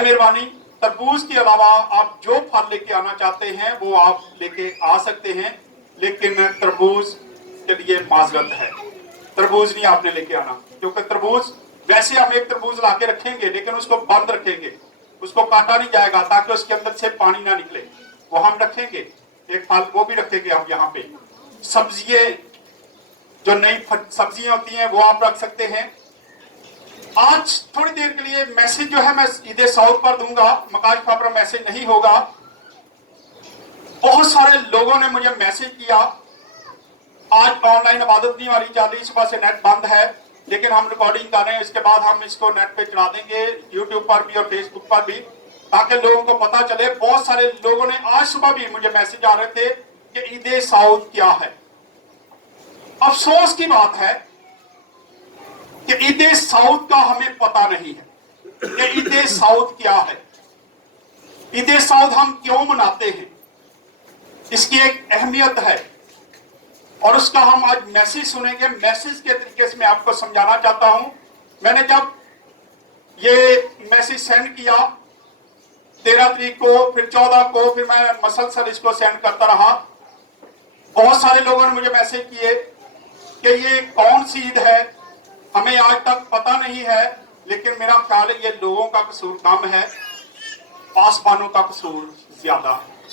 बराए मेहरबानी तरबूज के अलावा आप जो फल लेके आना चाहते हैं वो आप लेके आ सकते हैं, लेकिन तरबूज के लिए माजरत है, तरबूज नहीं आपने लेके आना, क्योंकि तरबूज वैसे हम एक तरबूज लाके रखेंगे लेकिन उसको बंद रखेंगे, उसको काटा नहीं जाएगा ताकि उसके अंदर से पानी ना निकले, वो हम रखेंगे एक फल वो भी रखेंगे हम यहाँ पे। सब्जियां जो नई सब्जियां होती हैं वो आप रख सकते हैं। आज थोड़ी देर के लिए मैसेज जो है मैं ईद सऊद पर दूंगा, मकाशफा पर मैसेज नहीं होगा। बहुत सारे लोगों ने मुझे मैसेज किया, आज ऑनलाइन इबादत नहीं वाली चल रही, सुबह से नेट बंद है, लेकिन हम रिकॉर्डिंग कर रहे हैं, इसके बाद हम इसको नेट पे चढ़ा देंगे, यूट्यूब पर भी और फेसबुक पर भी, ताकि लोगों को पता चले। बहुत सारे लोगों ने आज सुबह भी मुझे मैसेज आ रहे थे कि ईद सऊद क्या है। अफसोस की बात है कि ईद सऊद का हमें पता नहीं है कि ईद सऊद क्या है, ईद सऊद हम क्यों मनाते हैं, इसकी एक अहमियत है और उसका हम आज मैसेज सुनेंगे। मैसेज के तरीके से मैं आपको समझाना चाहता हूं। मैंने जब ये मैसेज सेंड किया 13 तारीख को, फिर 14 को, फिर मैं मसलसल इसको सेंड करता रहा। बहुत सारे लोगों ने मुझे मैसेज किए कि ये कौन सी ईद है, हमें आज तक पता नहीं है, लेकिन मेरा ख्याल है ये लोगों का कसूर कम है, पासबानों का कसूर ज्यादा है,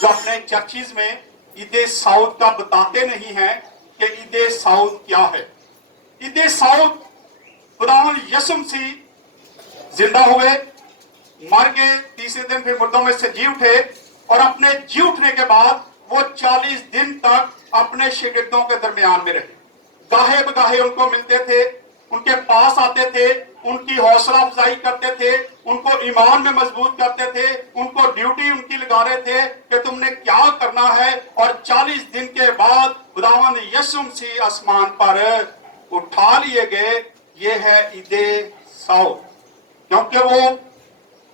जो अपने चर्चिज में ईद सऊद का बताते नहीं हैं कि ईद सऊद क्या है। ईद सऊद खुदावंद यीशु मसीह जिंदा हुए, मर गए, तीसरे दिन फिर मुर्दों में से जी उठे और अपने जी उठने के बाद वो 40 दिन तक अपने शिगिर्दों के दरमियान में रहे। गाहे बगाहे उनको मिलते थे, उनके पास आते थे, उनकी हौसला अफजाई करते थे, उनको ईमान में मजबूत करते थे, उनको ड्यूटी उनकी लगा रहे थे कि तुमने क्या करना है। और 40 दिन के बाद खुदावंद यीशु मसीह आसमान पर उठा लिए गए। ये है ईद सऊद, क्योंकि वो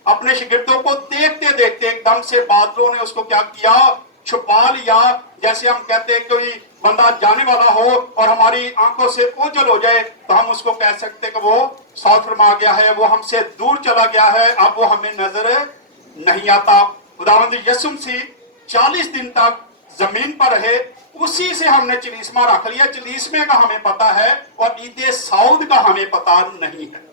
अपने शिगिर्दों को देखते देखते एकदम से बादलों ने उसको क्या किया, छुपा लिया। जैसे हम कहते हैं कोई बंदा जाने वाला हो और हमारी आंखों से ओझल हो जाए तो हम उसको कह सकते हैं कि वो सौत फरमा गया है, वो हमसे दूर चला गया है, अब वो हमें नजर नहीं आता। खुदावंद यीशु मसीह 40 दिन तक जमीन पर रहे, उसी से हमने चलीसमा रख लिया। चलीसमे का हमें पता है और ईद सऊद का हमें पता नहीं है।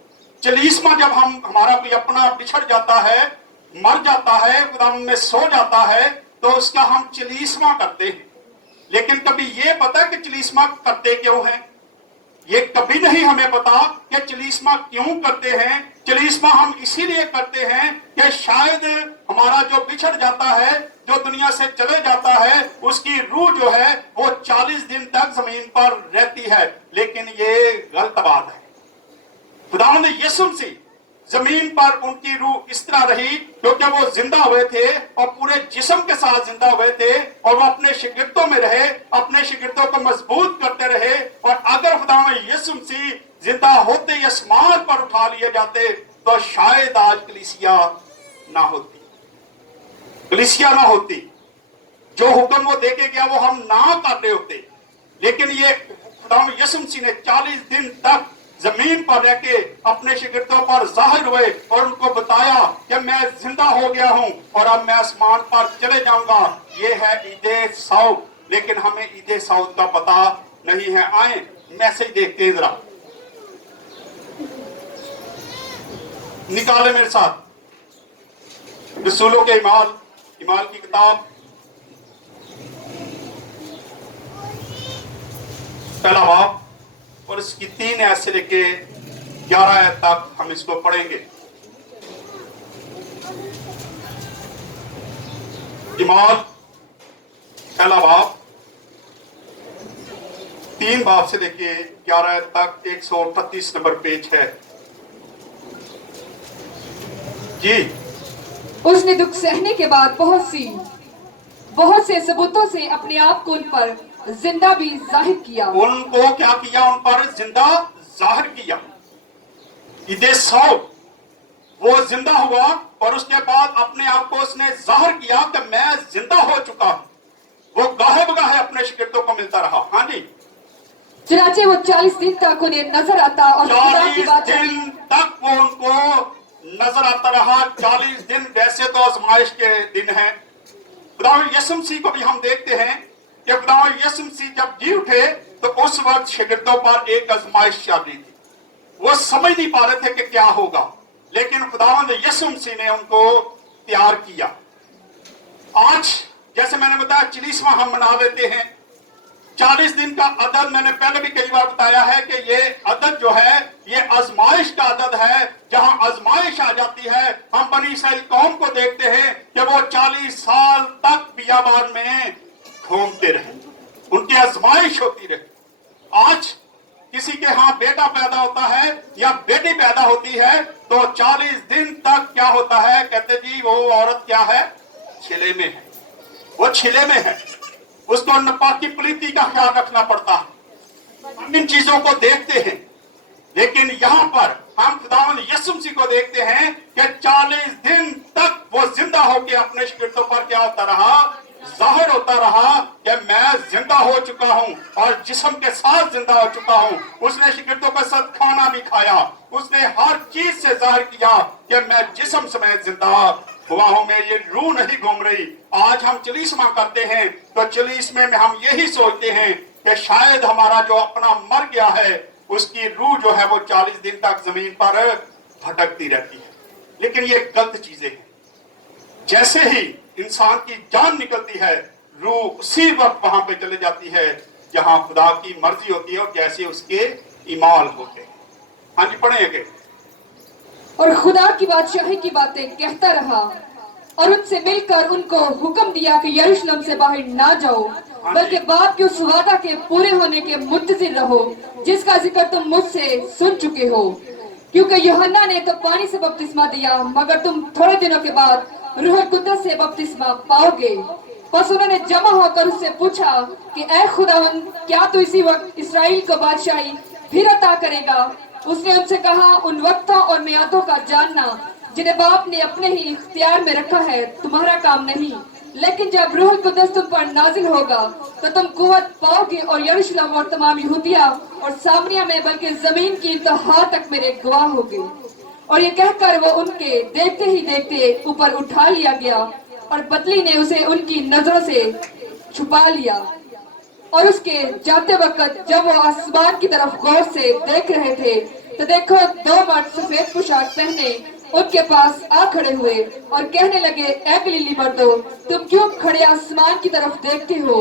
चलीसमा जब हमारा कोई अपना बिछड़ जाता है, मर जाता है, खुदावंद में सो जाता है, तो उसका हम चलीसमा करते हैं। लेकिन कभी ये पता है कि चलीसमा करते क्यों हैं? ये कभी नहीं हमें पता कि चलीसमा क्यों करते हैं। चलीसमा हम इसीलिए करते हैं कि शायद हमारा जो बिछड़ जाता है, जो दुनिया से चले जाता है, उसकी रूह जो है वो 40 दिन तक जमीन पर रहती है। लेकिन ये गलत बात है। खुदावंद यीशु मसीह जमीन पर उनकी रूह इस तरह रही क्योंकि वो जिंदा हुए थे और पूरे जिस्म के साथ जिंदा हुए थे और वो अपने शिगिर्दों में रहे, अपने शिगिर्दों को मजबूत करते रहे। और अगर खुदावंद यीशु मसीह जिंदा होते ही आसमान पर उठा लिए जाते तो शायद आज कलीसिया ना होती, कलीसिया ना होती। जो हुक्म वो देके गया वो हम ना कर रहे होते। लेकिन ये खुदावंद यीशु मसीह ने 40 दिन तक जमीन पर रह के अपने शिगिर्दों पर जाहिर हुए और उनको बताया कि मैं जिंदा हो गया हूं और अब मैं आसमान पर चले जाऊंगा। ये है ईद सऊद, लेकिन हमें ईद सऊद का पता नहीं है। आए मैसेज देखते हैं, जरा निकाले मेरे साथ रसूलों के इमाल की किताब, पहला बाब और इसकी 3 आयत से लेके 11 आयत तक हम इसको पढ़ेंगे। इमाल पहला बाब 3 बाब से लेके 11 आयत तक 138 नंबर पेज है जी। उसने दुख सहने के बाद बहुत से सबूतों से अपने आप को उन पर जिंदा भी जाहिर किया। उनको क्या किया? उन पर जिंदा जाहिर किया। ईद सऊद वो जिंदा हुआ और उसके बाद अपने आप को उसने जाहिर किया कि मैं जिंदा हो चुका हूं। वो गाहे बगाहे अपने शिगिर्दों को मिलता रहा। हाँ जी, चनाचे वो 40 दिन तक उन्हें नजर आता और 40 दिन तक वो उनको नजर आता रहा। 40 दिन वैसे तो आजमाइश के दिन हैं। खुदावंद यीशु मसीह को भी हम देखते हैं कि खुदावंद यीशु मसीह जब जी उठे तो उस वक्त शागिर्दों पर एक आजमाइश चल रही थी। वो समझ नहीं पा रहे थे कि क्या होगा, लेकिन खुदावंद यीशु मसीह ने उनको तैयार किया। आज जैसे मैंने बताया 40वां हम मना लेते हैं। 40 दिन का अदद मैंने पहले भी कई बार बताया है कि ये अदद जो है ये आजमाइश का अदद है। जहां आजमाइश आ जाती है, हम बनी इस्राएल कौम को देखते हैं कि वो 40 साल तक बियाबान में घूमते रहे, उनकी आजमाइश होती रही। आज किसी के यहां बेटा पैदा होता है या बेटी पैदा होती है तो 40 दिन तक क्या होता है, कहते जी वो औरत क्या है, छिले में है, वो छिले में है, उसको नापाकी पलीती का ख्याल रखना पड़ता है। हम इन चीजों को देखते हैं, लेकिन यहाँ पर हम खुदावंद यीशु मसीह को देखते हैं कि 40 दिन तक वो जिंदा होकर अपने शागिर्दों पर क्या होता रहा, जाहिर होता रहा कि मैं जिंदा हो चुका हूं और जिस्म के साथ जिंदा हो चुका हूं। उसने शागिर्दों के साथ खाना भी खाया, उसने हर चीज से जाहिर किया कि मैं जिस्म समेत जिंदा हुआ हूं, मेरी रूह नहीं घूम रही। आज हम 40वां करते हैं तो 40वें में हम यही सोचते हैं कि शायद हमारा जो अपना मर गया है उसकी रूह जो है वो 40 दिन तक जमीन पर भटकती रहती है। लेकिन ये गलत चीजें हैं। जैसे ही इंसान की जान निकलती है, रूह उसी वक्त वहां पे चले जाती है जहां खुदा की मर्जी होती है और जैसे उसके ईमाल होते हैं। हाँ जी, पढ़ेंगे। और खुदा की बादशाही की बातें कहता रहा और उनसे मिलकर उनको हुक्म दिया कि यरूशलेम से बाहर ना जाओ, बल्कि बाप के उस वादा के पूरे होने के मुंतजिर रहो जिसका जिक्र तुम मुझसे सुन चुके हो। क्योंकि यूहन्ना ने तो पानी से बपतिस्मा दिया, मगर तुम थोड़े दिनों के बाद रूह कुद्दस से बपतिस्मा पाओगे। बस उन्होंने जमा होकर उससे पूछा कि ऐ खुदावंद, क्या तू इसी वक्त इस्राएल को बादशाही फिर अता करेगा? उसने उनसे कहा, उन वक्तों और मियादों का जानना जिन्हें बाप ने अपने ही इख्तियार में रखा है तुम्हारा काम नहीं, लेकिन जब रूह कुद्दस तुम पर नाजिल होगा तो तुम कुव्वत पाओगे और यरूशलेम और तमाम यहूदिया और सामरिया में बल्कि जमीन की इंतहा तक मेरे गवाह होगे। और ये कहकर वो उनके देखते ही देखते ऊपर उठा लिया गया और बदली ने उसे उनकी नजरों से छुपा लिया। और उसके जाते वक्त जब वो आसमान की तरफ गौर से देख रहे थे तो देखो 2 मर्द सफेद पोशाक पहने उनके पास आ खड़े हुए और कहने लगे, ऐ गलीली मर्दो, तुम क्यों खड़े आसमान की तरफ देखते हो?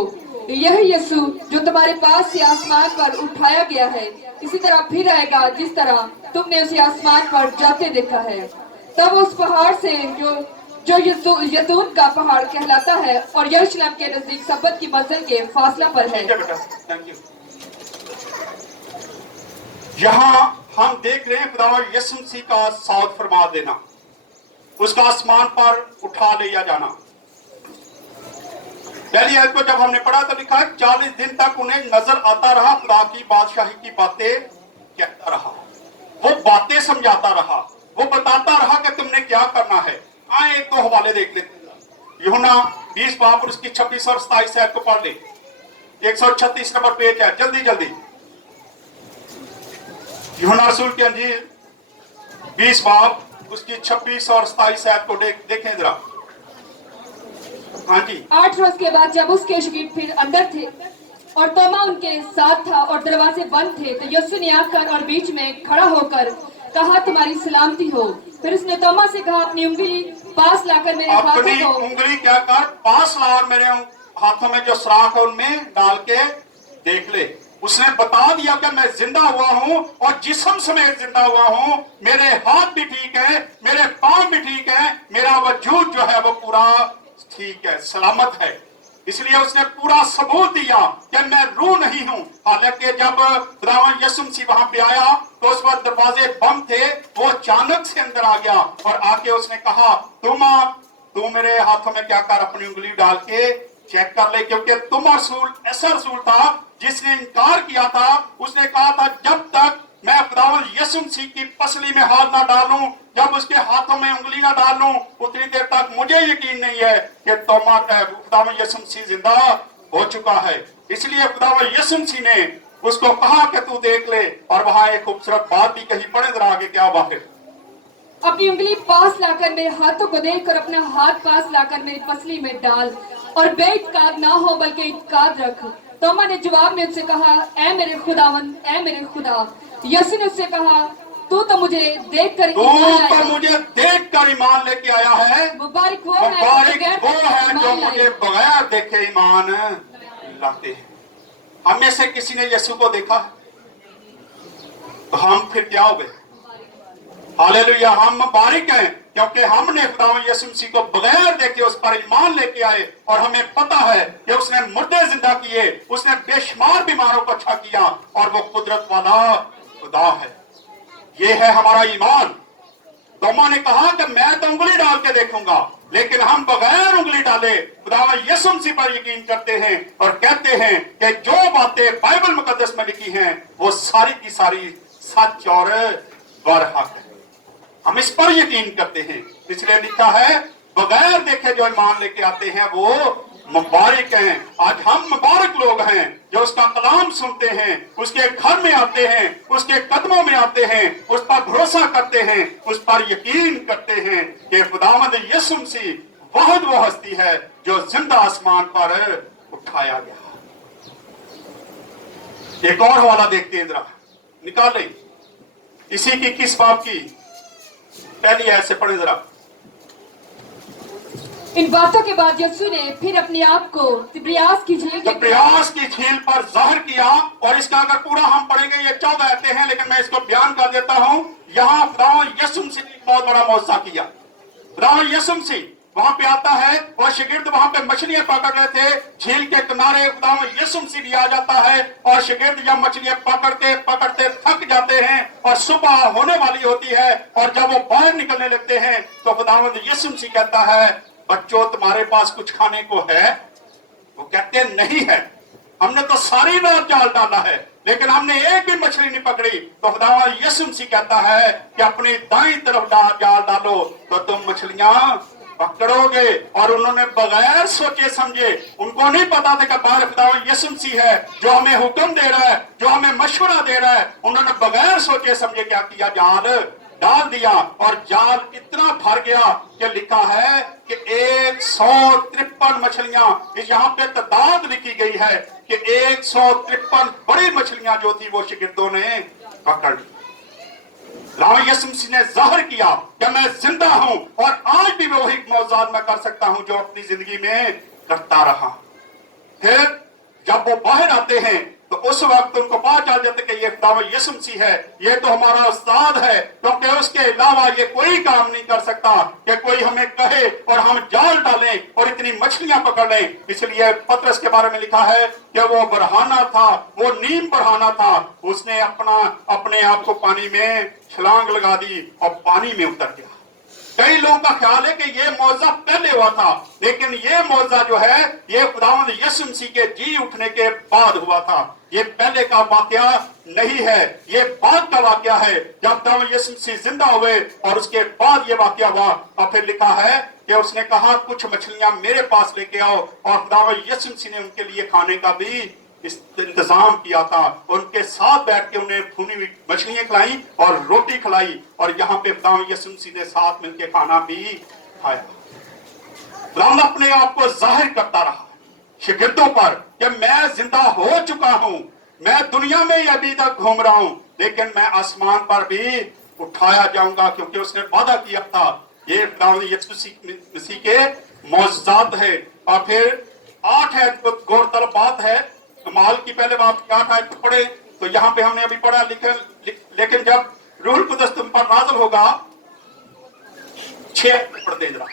यही यीशु जो तुम्हारे पास से आसमान पर उठाया गया है इसी तरह फिर आएगा जिस तरह तुमने उसे आसमान पर जाते देखा है। तब उस पहाड़ से जो यतून का पहाड़ कहलाता है और यरूशलेम के नजदीक सब्बत की मंजिल के फासला पर है। यहाँ हम देख रहे हैं खुदावंद यीशु मसीह का साउथ फरमा देना, उसका आसमान पर उठा लिया जाना। पहली आयत को जब हमने पढ़ा तो लिखा है 40 दिन तक उन्हें नजर आता रहा, खुदा की बादशाही की बातें कहता रहा, वो बातें समझाता रहा, वो बताता रहा कि तुमने क्या करना है। आए एक 2 हवाले देख लेते हैं। यूहन्ना 20 बाब और उसकी 26 और 27 आयत को पढ़ ले। 136 नंबर पेज है, जल्दी जल्दी। यूहन्ना रसूल की अंजील 20 बाब उसकी 26 और 27 आयत को देखें जरा। हाँ जी। 8 रोज के बाद जब उसके शागिर्द फिर अंदर थे और तोमा उनके साथ था और दरवाजे बंद थे तो यीशु ने आकर और बीच में खड़ा होकर कहा, तुम्हारी सलामती हो। फिर उसने तोमा से कहा, अपनी उंगली पास लाकर मेरे हाथों अपनी को उंगली क्या कर पास ला और मेरे हाथों में जो सुराख है उनमें डाल के देख ले। उसने बता दिया कि मैं जिंदा हुआ हूं और जिस्म समेत जिंदा हुआ हूं, मेरे हाथ भी ठीक है, मेरे पांव भी ठीक है, मेरा वजूद जो है वो पूरा ठीक है, सलामत है। इसलिए उसने पूरा सबूत दिया कि मैं रूह नहीं हूं। हालांकि जब खुदावंद यीशु मसीह वहां पे आया तो उस वक्त दरवाजे बंद थे, वो अचानक से अंदर आ गया और आके उसने कहा, तू मेरे हाथों में क्या कर, अपनी उंगली डाल के चेक कर ले, क्योंकि तुम रसूल ऐसा रसूल था जिसने इनकार किया था। उसने कहा था, जब तक मैं खुदावंद यीशु मसीह की पसली में हाथ ना डालूं, जब उसके हाथों में उंगली ना डालूं, उतनी देर तक मुझे यकीन नहीं है कि खुदावंद यीशु मसीह जिंदा हो चुका है। इसलिए खुदावंद यीशु मसीह ने उसको कहा कि तू देख ले। और वहां एक खूबसूरत बात भी कही, पढ़े जरा आगे क्या बात है। अपनी उंगली पास लाकर मेरे हाथों को देख और अपना हाथ पास लाकर मेरी पसली में डाल और बेइत्काद ना हो बल्कि इत्काद रख। तोमा ने जवाब में उससे कहा, ऐ मेरे खुदावंद, ऐ मेरे खुदा। यीशु ने उससे कहा, तू तो मुझे देखकर तू ईमान तो लाया। मुझे देखकर ईमान लेके आया है, मुबारक वो है मुबारक बगैर वो है जो ईमान लाए। मुझे बगैर देखे ईमान लाते हैं। हम में से किसी ने यीशु को देखा है? तो हम फिर क्या हो गए? हालेलुया, हम मुबारक हैं क्योंकि हमने खुदावंद यीशु मसीह को बगैर देखे उस पर ईमान लेके आए और हमें पता है कि उसने मुर्दे जिंदा किए, उसने बेशुमार बीमारों को अच्छा किया और वो कुदरत वाला खुदा है। ये है हमारा ईमान। तोमा ने कहा कि मैं तो उंगली डाल के देखूंगा, लेकिन हम बगैर उंगली डाले खुदावंद यीशु मसीह पर यकीन करते हैं और कहते हैं कि जो बातें बाइबल मुकद्दस में लिखी हैं वो सारी की सारी सच और बरहक है। हम इस पर यकीन करते हैं, इसलिए लिखा है बगैर देखे जो ईमान लेके आते हैं वो मुबारक हैं। आज हम मुबारक लोग हैं जो उसका कलाम सुनते हैं, उसके घर में आते हैं, उसके कदमों में आते हैं, उस पर भरोसा करते हैं, उस पर यकीन करते हैं कि खुदावंद यीशु मसीह वह हस्ती है जो जिंदा आसमान पर उठाया गया। एक और हवाला देखते हैं, जरा निकालें इसी की किस बात की पहली आयत से पढ़े जरा। इन बातों के बाद यीशु ने फिर अपने आप को तिब्रियास की झील के तिब्रियास की झील पर जाहिर किया, और इसका अगर पूरा हम पढ़ेंगे ये 14 आयतें हैं, लेकिन मैं इसको बयान कर देता हूं। यहाँ खुदावंद यीशु मसीह ने एक बहुत बड़ा मौजज़ा किया। खुदावंद यीशु मसीह वहां पे आता है और शागिर्द वहां पे मछलियां पकड़ रहे थे, झील के किनारे खुदावंद यीशु मसीह भी आ जाता है और शागिर्द जब मछलियां पकड़ते पकड़ते थक जाते हैं और सुबह होने वाली होती है और जब वो बाहर निकलने लगते हैं तो खुदावंद यीशु मसीह कहता है, बच्चों तुम्हारे पास कुछ खाने को है? वो कहते हैं नहीं है, हमने तो सारी रात जाल डाला है लेकिन हमने एक भी मछली नहीं पकड़ी। तो खुदावंद यीशु मसीह कहता है कि अपनी दाईं तरफ जाल डालो तो तुम मछलियां पकड़ोगे। और उन्होंने बगैर सोचे समझे, उनको नहीं पता था कि बाहर खुदावंद यीशु मसीह है जो हमें हुक्म दे रहा है, जो हमें मशवरा दे रहा है, उन्होंने बगैर सोचे समझे क्या किया, जाल डाल दिया और जाल इतना भर गया कि लिखा है कि 153 मछलियां, यहाँ पे तादाद लिखी गई है कि 153 बड़ी मछलियां जो थी वो शागिर्दों ने पकड़ ली। खुदावंद यीशु मसीह ने जाहिर किया कि मैं जिंदा हूं और आज भी वही मौजूद मैं कर सकता हूं जो अपनी जिंदगी में करता रहा। फिर जब वो बाहर आते हैं तो उस वक्त उनको पता चल जाता है कि ये खुदावंद यीशु मसीह है, ये तो हमारा उस्ताद है, क्योंकि उसके अलावा ये कोई काम नहीं कर सकता कि कोई हमें कहे और हम जाल डालें और इतनी मछलियां पकड़ लें। इसलिए पतरस के बारे में लिखा है कि वो बरहाना था, वो नीम बरहाना था, उसने अपने आप को पानी में छलांग लगा दी और पानी में उतर गया। कई लोगों का ख्याल है कि ये मौजा पहले हुआ था, लेकिन ये मौजा जो है ये खुदावंद यीशु मसीह के जी उठने के बाद हुआ था। ये पहले का वाकया नहीं है, ये बाद का वाकया है जब खुदावंद यीशु मसीह जिंदा हुए और उसके बाद ये वाकया हुआ। और फिर लिखा है कि उसने कहा कुछ मछलियां मेरे पास लेके आओ, और खुदावंद यीशु मसीह ने उनके लिए खाने का भी इंतजाम किया था। उनके साथ बैठ के उन्हें भुनी हुई मछलियां खिलाई और रोटी खिलाई, और यहाँ पे खुदावंद यीशु मसीह ने साथ मिलकर खाना भी खाया। खुदावंद अपने आप को जाहिर करता रहा शागिर्दों पर कि मैं जिंदा हो चुका हूं, मैं दुनिया में ही अभी तक घूम रहा हूं, लेकिन मैं आसमान पर भी उठाया जाऊंगा, क्योंकि उसने वादा किया था। ये खुदावंद यीशु मसीह के मौजूद है। और फिर 8 है गौरतलब बात है, कमाल की पहले बात 8 आयत पढ़े तो यहाँ पे हमने अभी पढ़ा लेकिन जब रूहुल कुद्दस तुम पर नाज़िल होगा, 6 पढ़ते जरा।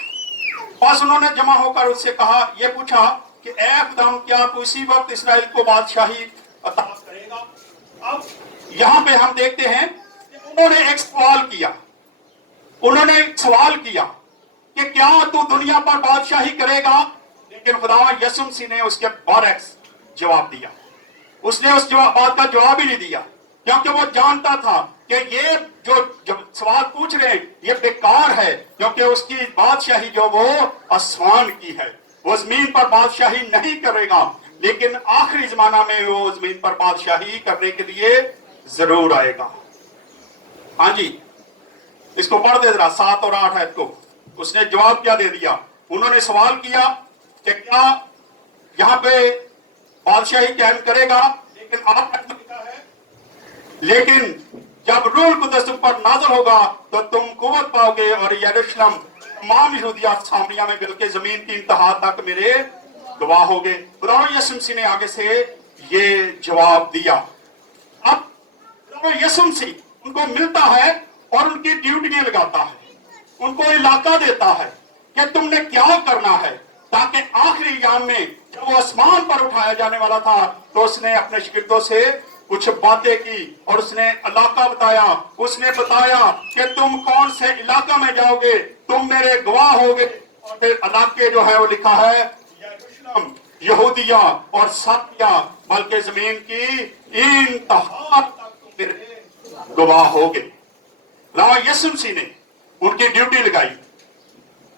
बस उन्होंने जमा होकर उससे कहा, ये पूछा कि ऐ खुदावंद क्या तू इसी वक्त इसराइल को बादशाही अता करेगा? अब यहाँ पे हम देखते हैं कि उन्होंने एक सवाल किया, उन्होंने एक सवाल किया कि क्या तू दुनिया पर बादशाही करेगा? लेकिन खुदावंद यीशु मसीह ने उसके बरअक्स जवाब दिया। उसने उस बात का जवाब ही नहीं दिया, क्योंकि वो जानता था कि ये जो सवाल पूछ रहे हैं ये बेकार है, क्योंकि उसकी बादशाही जो वो आसमान की है, वो जमीन पर बादशाही नहीं करेगा, लेकिन आखिरी जमाना में वो जमीन पर बादशाही करने के लिए जरूर आएगा। हाँ जी, इसको पढ़ दे जरा 7 और 8 आयत को। उसने जवाब क्या दे दिया? उन्होंने सवाल किया कि क्या यहाँ पे बादशाही कायम करेगा, लेकिन आप लिखा है लेकिन जब रूह कुदस तुम पर नाज़िल होगा तो तुम कुव्वत पाओगे और यरूशलेम तमाम यहूदिया सामरिया में बल्कि जमीन की इंतहा तक मेरे गवाह होगे। खुदावंद यीशु मसीह ने आगे से ये जवाब दिया। अब खुदावंद यीशु मसीह उनको मिलता है और उनकी ड्यूटियां लगाता है, उनको इलाका देता है कि तुमने क्या करना है, ताकि आखिरी याम में जब वो आसमान पर उठाया जाने वाला था तो उसने अपने शिगिर्दों से कुछ बातें की और उसने इलाका बताया। उसने बताया कि तुम कौन से इलाका में जाओगे, तुम मेरे गवाह होगे। और फिर इलाके जो है वो लिखा है यरूशलेम, यहूदिया और सामरिया, बल्कि जमीन की इंतहा तक तुम मेरे गवाह होगे। यीशु मसीह ने उनकी ड्यूटी लगाई,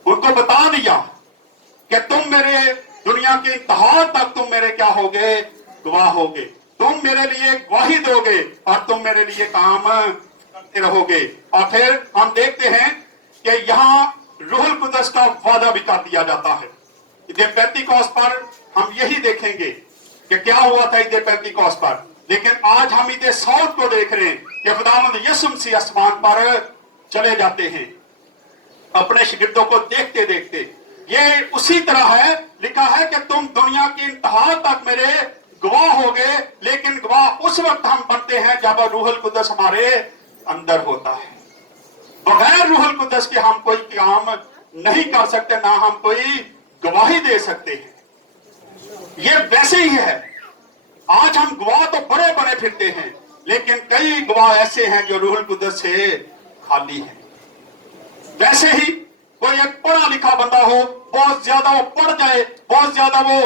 उनको बता दिया कि तुम मेरे दुनिया की इंतहा तक तुम मेरे क्या होगे? गवाह होगे। तुम मेरे लिए गवाही दोगे और तुम मेरे लिए काम करते रहोगे। और फिर हम देखते हैं कि यहाँ रूहुल कुदस का वादा भी कर दिया जाता है। ईद पेंतीकोस्त पर हम यही देखेंगे कि क्या हुआ था ईद पेंतीकोस्त पर। लेकिन आज हम ईद सौद को देख रहे हैं कि खुदावंद यीशु मसीह आसमान पर चले जाते हैं अपने शिगिर्दों को देखते देखते। ये उसी तरह है, लिखा है कि तुम दुनिया की इंतहा तक मेरे गवाह हो गए। लेकिन गवाह उस वक्त हम बनते हैं जब रूहुल कुदस हमारे अंदर होता है। बगैर रूहुल कुदस के हम कोई काम नहीं कर सकते, ना हम कोई गवाही दे सकते हैं। ये वैसे ही है, आज हम गवाह तो बड़े बड़े फिरते हैं, लेकिन कई गवाह ऐसे हैं जो रूहुल कुदस से खाली है। वैसे ही कोई एक पढ़ा लिखा बंदा हो, बहुत ज्यादा वो पढ़ जाए, बहुत ज्यादा वो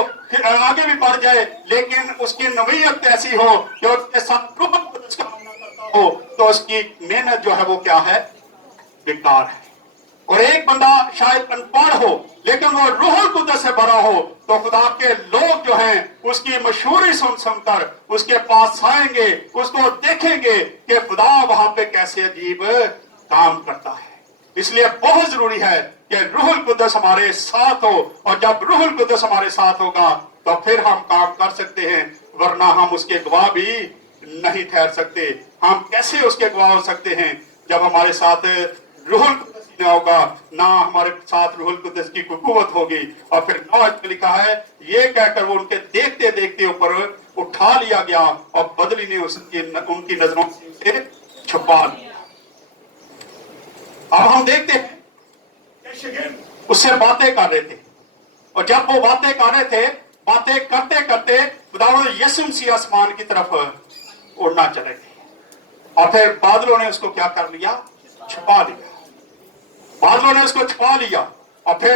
आगे भी बढ़ जाए, लेकिन उसकी नवीयत ऐसी हो कि उसके साथ रूहुल कुदस का सामना करता हो, तो उसकी मेहनत जो है वो क्या है? बेकार है। और एक बंदा शायद अनपढ़ हो, लेकिन वो रूहुल कुदस से भरा हो, तो खुदा के लोग जो हैं उसकी मशहूरी सुन सुनकर उसके पास आएंगे, उसको देखेंगे कि खुदा वहां पे कैसे अजीब काम करता है। इसलिए बहुत जरूरी है कि रूहुल कुदस हमारे साथ हो, और जब रूहुल कुदस हमारे साथ होगा तो फिर हम काम कर सकते हैं, वरना हम उसके गवाह भी नहीं ठहर सकते। हम कैसे उसके गवाह हो सकते हैं जब हमारे साथ रूहुल कुदस न होगा, ना हमारे साथ रूहुल कुदस की कुव्वत होगी। और फिर 9 आयत में लिखा है, ये कहकर वो उनके देखते देखते ऊपर उठा लिया गया और बदली ने उनकी नजरों से छुपा लिया। अब हम देखते हैं कि शागिर्द उससे बातें कर रहे थे, और जब वो बातें कर रहे थे, बातें करते करते खुदावंद यीशु मसीह आसमान की तरफ उड़ना चले गए। और फिर बादलों ने उसको क्या कर लिया? छुपा लिया। बादलों ने उसको छुपा लिया। और फिर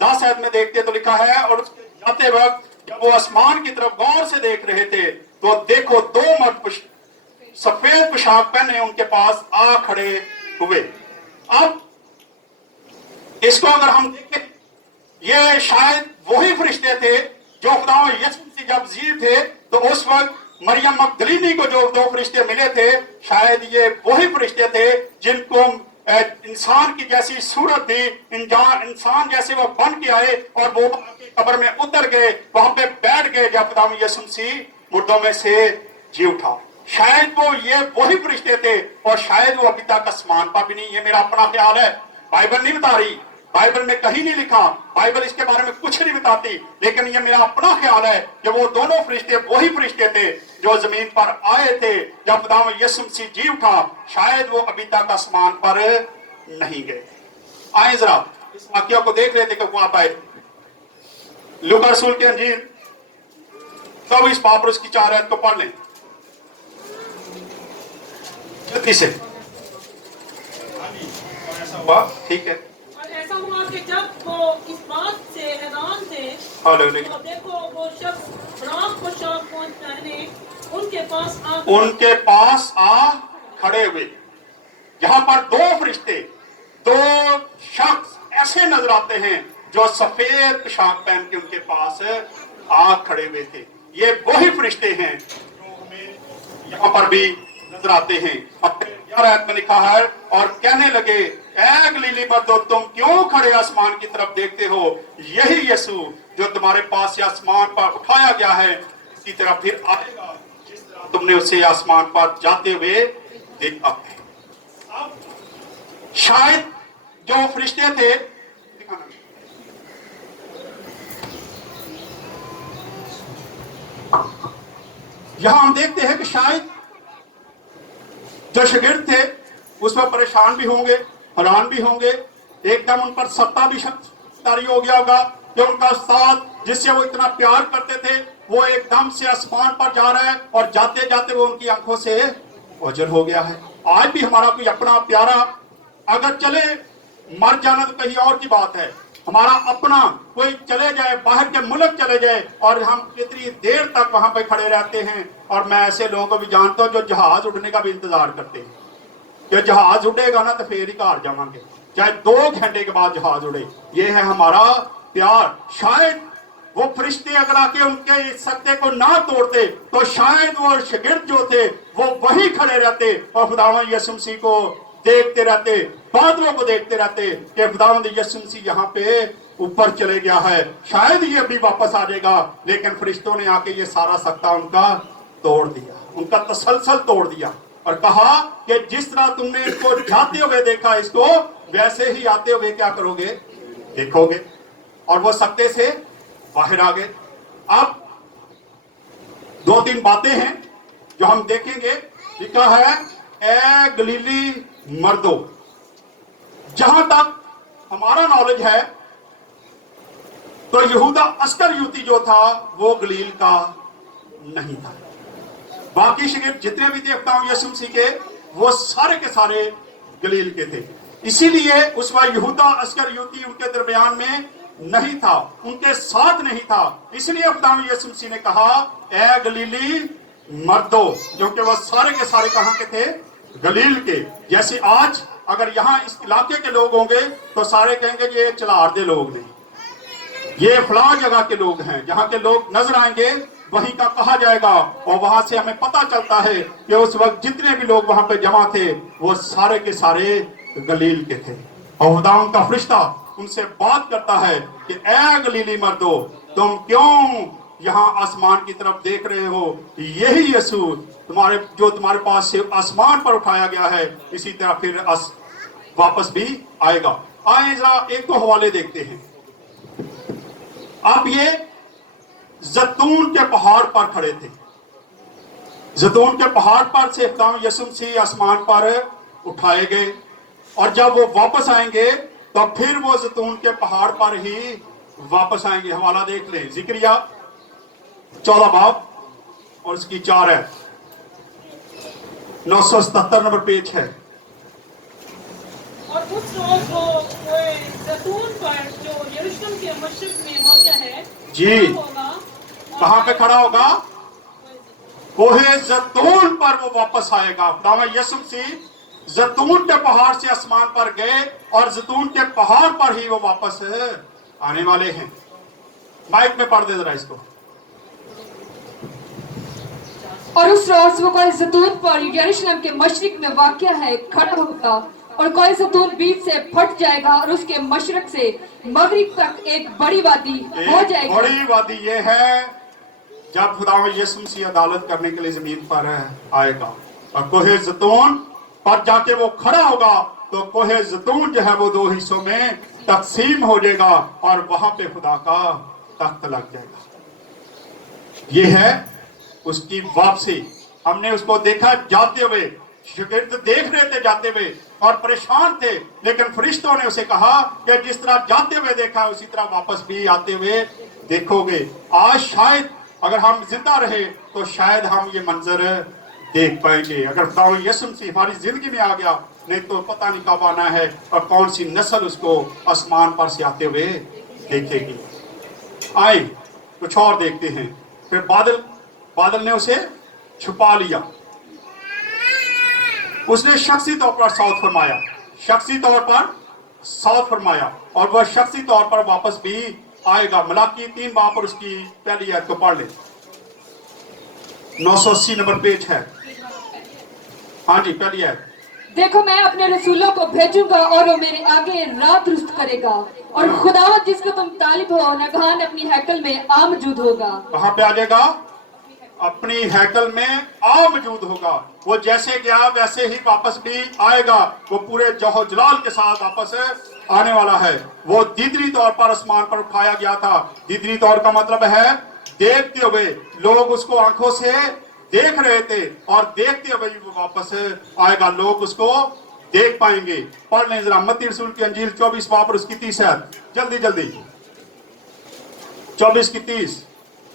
10 आयत में देखते तो लिखा है, और उसके जाते वक्त जब वो आसमान की तरफ गौर से देख रहे थे तो देखो 2 मर्द सफेद पोशाक पहने उनके पास आ खड़े हुए। अब इसको अगर हम देखें, ये शायद वही फरिश्ते थे जो खुदावंद यीशु मसीह जब जी थे तो उस वक्त मरियम मगदलीनी को जो 2 फरिश्ते मिले थे, शायद ये वही फरिश्ते थे जिनको इंसान की जैसी सूरत थी, इंसान जैसे वो बन के आए और वो कब्र में उतर गए, वहां पे बैठ गए जब खुदावंद यीशु मसीह मुर्दों में से जी उठा। शायद वो ये वही फरिश्ते थे, और शायद वो अभी तक आसमान पर भी नहीं। ये मेरा अपना ख्याल है, बाइबल नहीं बता रही, बाइबल में कहीं नहीं लिखा, बाइबल इसके बारे में कुछ नहीं बताती, लेकिन ये मेरा अपना ख्याल है कि वो दोनों फरिश्ते वही फरिश्ते थे जो जमीन पर आए थे जब खुदावंद यीशु मसीह जी उठा। शायद वो अभी तक आसमान पर नहीं गए। आए जरा इस वाक्य को देख रहे थे कि वहां पाए लूका रसूल की अंजील 24 पाप और उसकी 4 आयत को पढ़ लें जल्दी से। ऐसा हुआ, ठीक है। और ऐसा हुआ कि जब वो इस बात से हैरान थे तो देखो वो शख्स राख पोशाक पहने उनके पास आ खड़े हुए। यहाँ पर 2 फरिश्ते, 2 शख्स ऐसे नजर आते हैं जो सफेद पोशाक पहन के उनके पास आ खड़े हुए थे। ये वही फरिश्ते हैं जो हमें यहाँ पर भी नजर आते हैं। आयत में लिखा है, और कहने लगे, ऐ गलीली मर्दो, तुम क्यों खड़े आसमान की तरफ देखते हो? यही यीशु जो तुम्हारे पास से आसमान पर उठाया गया है, इसी तरह फिर आएगा जिस तरह तुमने उसे आसमान पर जाते हुए देखा है। अब शायद जो फरिश्ते थे, यहां हम देखते हैं कि शायद जो शागिर्द थे उसमें परेशान भी होंगे, हैरान भी होंगे, एकदम उन पर सत्ता भी तारी हो गया होगा कि उनका उस्ताद जिससे वो इतना प्यार करते थे वो एकदम से आसमान पर जा रहा है और जाते जाते वो उनकी आंखों से ओझल हो गया है। आज भी हमारा कोई अपना प्यारा अगर चले, मर जाना तो कहीं और की बात है, हमारा अपना कोई चले जाए, बाहर के मुल्क चले जाए और हम कितनी देर तक वहां पे खड़े रहते हैं। और मैं ऐसे लोगों को भी जानता हूं जो जहाज उड़ने का भी इंतजार करते हैं कि जहाज उड़ेगा ना तो फिर ही घर जावांगे, चाहे 2 घंटे के बाद जहाज उड़े। ये है हमारा प्यार। शायद वो फरिश्ते अगर आके उनके इस सत्य को ना तोड़ते तो शायद वो शागिर्द जो थे वो वहीं खड़े रहते और खुदावंद यीशु मसीह को देखते रहते, बादलों को देखते रहते कि खुदावंद यीशु मसीह यहाँ पे ऊपर चले गया है, शायद ये अभी वापस आ जाएगा। लेकिन फरिश्तों ने आके ये सारा सत्ता उनका तोड़ दिया, उनका तसलसल तोड़ दिया और कहा कि जिस तरह तुमने इसको जाते हुए देखा, इसको वैसे ही आते हुए क्या करोगे, देखोगे। और वो सत्ते से बाहर आ गए। अब 2-3 बातें हैं जो हम देखेंगे। लिखा है, ए गलीली मर्दो। जहां तक हमारा नॉलेज है तो यहूदा अस्करियोती जो था वो गलील का नहीं था। बाकी शागिर्द जितने भी देखता हूं यीशु मसीह के, वो सारे के सारे गलील के थे। इसीलिए उस वक्त यहूदा अस्करियोती उनके दरमियान में नहीं था, उनके साथ नहीं था। इसलिए खुदावंद यीशु मसीह ने कहा, ए गलीली मर्दो, क्योंकि वो सारे के सारे कहां के थे, गलील के। जैसे आज अगर यहाँ इस इलाके के लोग होंगे तो सारे कहेंगे ये चलार दे लोग नहीं, ये फलां जगह के लोग हैं। जहाँ के लोग नजर आएंगे वहीं का कहा जाएगा। और वहां से हमें पता चलता है कि उस वक्त जितने भी लोग वहां पे जमा थे वो सारे के सारे गलील के थे। और खुदावंद का फरिश्ता उनसे बात करता है कि ए गलीली मर्दो, तुम क्यों यहाँ आसमान की तरफ देख रहे हो? यही यीशु तुम्हारे पास से आसमान पर उठाया गया है, इसी तरह फिर वापस भी आएगा। आए जरा 1-2 हवाले देखते हैं। आप ये जैतून के पहाड़ पर खड़े थे। जैतून के पहाड़ पर से यीशु मसीह आसमान पर उठाए गए और जब वो वापस आएंगे तो फिर वो जैतून के पहाड़ पर ही वापस आएंगे। हवाला देख लें, जिक्रिया 14 बाब और इसकी 4 है, 977 नंबर पेज है। और उस रोज वो जैतून पर जो यरूशलेम के मशरिक में वाक़या है जी, कहां पे खड़ा होगा? कोहे जैतून पर वो वापस आएगा। खुदावंद यीशु मसीह जैतून के पहाड़ से आसमान पर गए और जैतून के पहाड़ पर ही वो वापस आने वाले हैं। माइक में पढ़ दे जरा इसको। और उस रोज वो कोई जैतून पर यरूशलेम के मशरिक में वाक़या है खड़ा होगा और कोई जैतून बीच से फट जाएगा और उसके मशरक से मगरिब तक एक बड़ी वादी हो जाएगी। बड़ी वादी ये है जब खुदावंद यीशु मसीह अदालत करने के लिए जमीन पर आएगा और कोहे जैतून पर जाके वो खड़ा होगा तो कोहे जैतून जो है वो 2 हिस्सों में तकसीम हो जाएगा और वहां पे खुदा का तख्त लग जाएगा। ये है उसकी वापसी। हमने उसको देखा जाते हुए, शागिर्द देख रहे थे जाते हुए और परेशान थे, लेकिन फरिश्तों ने उसे कहा कि जिस तरह जाते हुए देखा उसी तरह वापस भी आते हुए देखोगे। आज शायद अगर हम जिंदा रहे तो शायद हम ये मंजर देख पाएंगे। अगर खुदावंद यीशु मसीह हमारी जिंदगी में आ गया, नहीं तो पता नहीं कब आना है और कौन सी नस्ल उसको आसमान पर से आते हुए देखेगी। आए कुछ और देखते हैं। फिर बादल ने उसे छुपा लिया। उसने शख्सी तौर पर साउथ फरमाया, शख्सी तौर पर साउथ फरमाया और वह शख्सी तौर पर वापस भी आएगा। मलाकी 3 बाब और उसकी पहली आयत को पढ़ ले। 980 नंबर पेज है। हाँ जी, पहली आयत। देखो मैं अपने रसूलों को भेजूंगा और वो मेरे आगे राह दुरुस्त करेगा, और खुदावत जिसको तुम तालिब हो नगहान अपनी हैकल में आ मौजूद होगा। कहाँ पे आ जाएगा? अपनी हैकल में आ मौजूद होगा। वो जैसे गया वैसे ही वापस भी आएगा। वो पूरे जहो जलाल के साथ वापस आने वाला है। वो दीदरी तौर पर आसमान पर उठाया गया था। दीदरी तौर का मतलब है देखते हुए, लोग उसको आंखों से देख रहे थे और देखते हुए वो वापस आएगा, लोग उसको देख पाएंगे। पढ़ लें जरा मत्ती रसूल की अंजील 24 बाब और उसकी 30 है, जल्दी जल्दी 24 की 30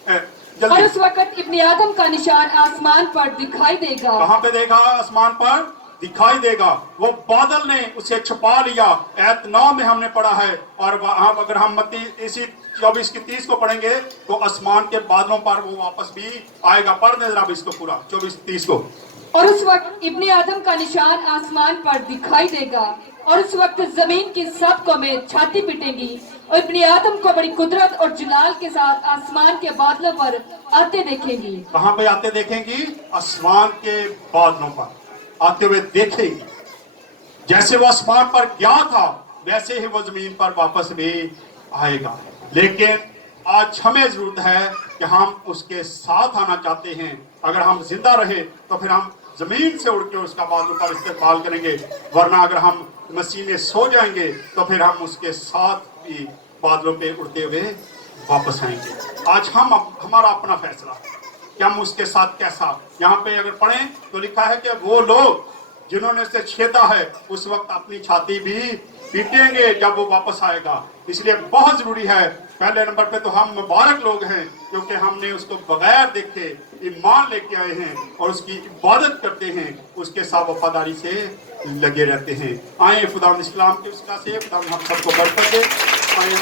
और जल्दी। उस वक्त इब्ने आदम का निशान आसमान पर दिखाई देगा। कहां पे देगा? आसमान पर दिखाई देगा। वो बादल ने उसे छुपा लिया, ऐत 9 में हमने पढ़ा है। और वहां अगर हम मत्ती इसी 24 की 30 को पढ़ेंगे तो आसमान के बादलों पर वो वापस भी आएगा। पढ़ दे जरा इसको पूरा 24-30 को। और उस वक्त इब्ने आदम का निशान आसमान पर दिखाई देगा, और उस वक्त जमीन की सब कौमें छाती पीटेंगी और इब्ने आदम को बड़ी कुदरत और जलाल के साथ आसमान के बादलों पर आते देखेंगी। कहां पे आते देखेंगी? आसमान के बादलों पर आते हुए देखेंगी। जैसे वो आसमान पर गया था वैसे ही वो जमीन पर वापस भी आएगा। लेकिन आज हमें जरूरत है कि हम उसके साथ आना चाहते हैं। अगर हम जिंदा रहे तो फिर हम जमीन से उड़ के उसका बादलों पर इस्तेमाल करेंगे, वरना अगर हम मसीह में सो जाएंगे तो फिर हम उसके साथ भी बादलों पे उड़ते हुए वापस आएंगे। आज हमारा अपना फैसला है कि हम उसके साथ कैसा। यहाँ पे अगर पढ़ें तो लिखा है कि वो लोग जिन्होंने उसे छेदा है उस वक्त अपनी छाती भी पीटेंगे जब वो वापस आएगा। इसलिए बहुत जरूरी है, पहले नंबर पे तो हम मुबारक लोग हैं क्योंकि हमने उसको बगैर देखे ईमान लेके आए हैं और उसकी इबादत करते हैं, उसके साथ वफादारी से लगे रहते हैं। आए खुदा इस्लाम के उसका से खुदा हम सबको बरकत दे। आए